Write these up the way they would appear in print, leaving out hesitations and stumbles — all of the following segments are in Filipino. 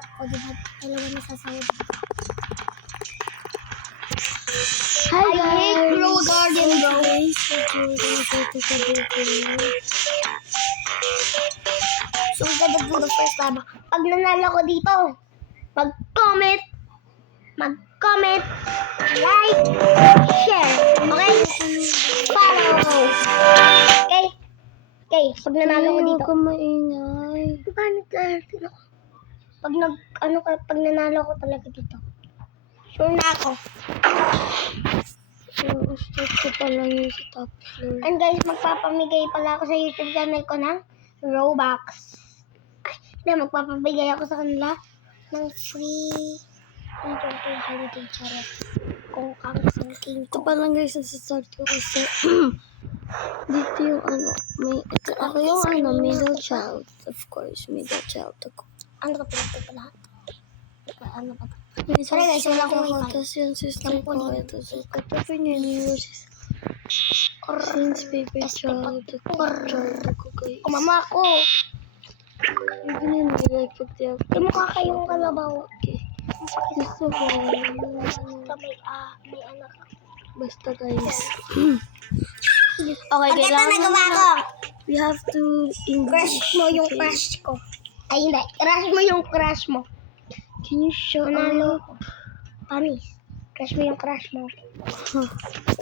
O, diba? Dalawa na sasawad. Hi I hate guys! Grow Garden, bro. So, we gotta do the first lab. Pag nanalo ko dito, mag-comment, like, share. Okay? Follow. Okay? Okay, pag nanalo ko dito. Huwag ka maingay. Paano talaga ako? Pag nanalo ko talaga dito. Sure na ako. So, start ko pa lang yun sa top floor. And guys, magpapamigay pala ako sa YouTube channel ko ng Robux. Ay, hindi, magpapabigay ako sa kanila ng free holiday charot. Kung ang sangking Ito ko. pa lang guys, start ko kasi dito yung ito ako yung middle child. Of course, middle child ako. Ano ka pala ito pala? Ano pa ito? May Sorry guys, wala akong ako, wifi. tapos yung sister Yung ko, puli. ito. So, katabi niya niyo since baby child ako guys. Kumama ako. Even in my life, pag di ako. Di mo kakayong kalabaw. Okay. Gusto ko. Basta may anak ako. Basta guys. Okay, kailangan nagawa ko. We have to Crush mo yung okay. crush ko. Ay, hindi. Crush mo yung crush mo. Can you show Manalo up? ko. Panis. Crush mo yung crush mo.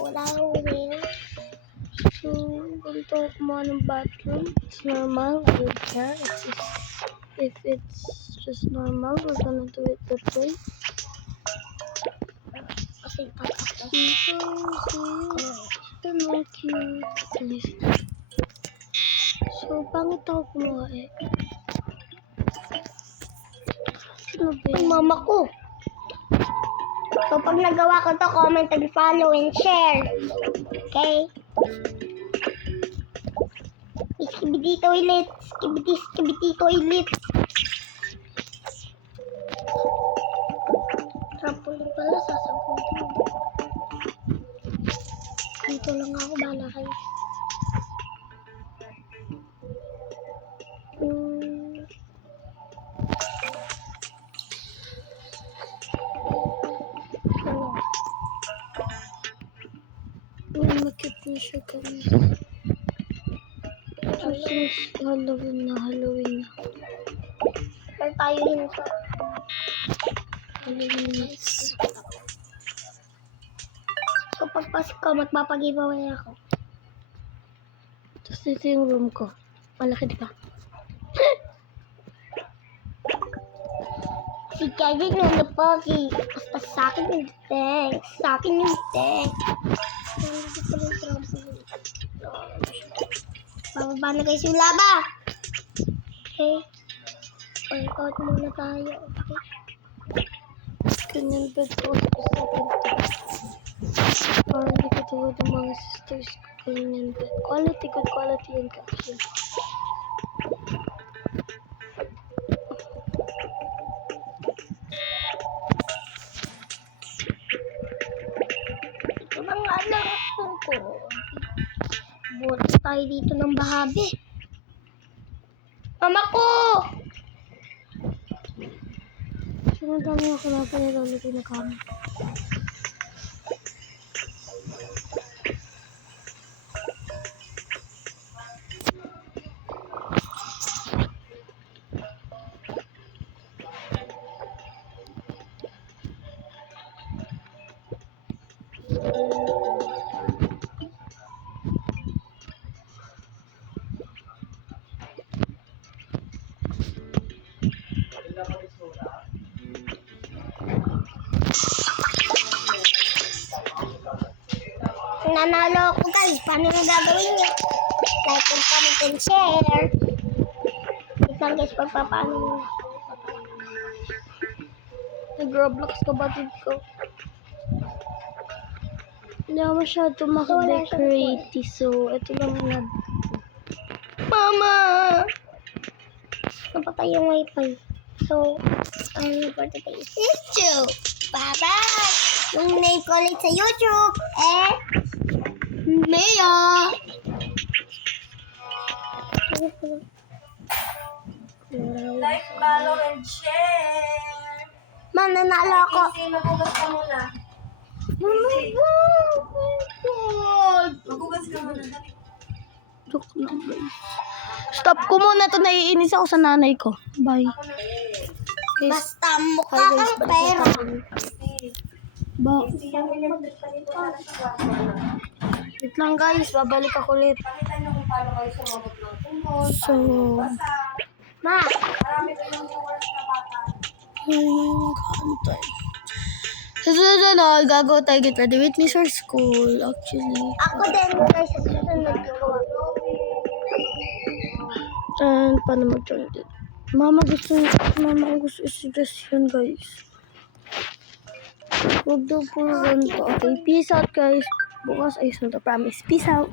Wala ko will. So, ganito ako kumuha ng bathroom. It's normal. I don't care. If it's just normal, we're gonna do it that way. Kasi tapos. So cute. Guys. So, pangit ako kumuha eh. Ano ba Ay, yun? mama ko. So, pag nagawa ko to, comment and follow and share. Okay? Skibidi toilet. Skibidi toilet. Trampoline pala, sasagutin. Dito lang ako, bahala kayo. Makit na siya kami. So, since Halloween na. Pero tayo yun sa... Halloween. So, pag Pasko, magpapag-giveaway ako. Tapos ito yung room ko. Malaki di ba? Si Kevin yung napagi. Basta sa akin yung thanks. Sa akin yung thanks. Nandito pala yung trampoline. Bababa na guys yung laba. Okay. Workout muna tayo. Okay. Ganyan bed ko sa ito. Parang hindi ko tulad ng mga sisters ko. Ganyan bed. Good quality yung caption. Ito bang anak ko. Buhat tayo dito ng bahabi. Mama ko! Sino dami ako na panilalagay na kama? Nanalo ako guys. Paano na gagawin niyo? Like and comment and share. Wait lang guys, pagpapaano mo. Nag-Roblox ka ba ko? Hindi ako masyado makadecorate. So, ito lang na. Mama! Napatay yung wifi. So, ano for today is YouTube. Bye-bye! Yung name ko ulit sa YouTube, Mia! Like, follow, and share. nanalo ako. Kasi magugas ka muna. Magugas ka muna. Joke lang, guys. Stop ko muna to. Naiinis ako sa nanay ko. Bye. Guys, Basta mukha hi guys. kang Balik pera. na tayo. Ba, wait lang guys. Babalik ako ulit. Pakita niyo kung paano kayo sumabot ng tungkol. So, Ma, Marami kayong viewers na bata. kantay. Sa susunod, gagawa tayo get ready with me sa school. Actually. ako din guys sa susunod ko. And paano mag-join it? Mama ang gusto i-suggest yun, guys. Huwag daw puro ganito. Okay, peace out, guys. Bukas ayos na to, promise. Peace out.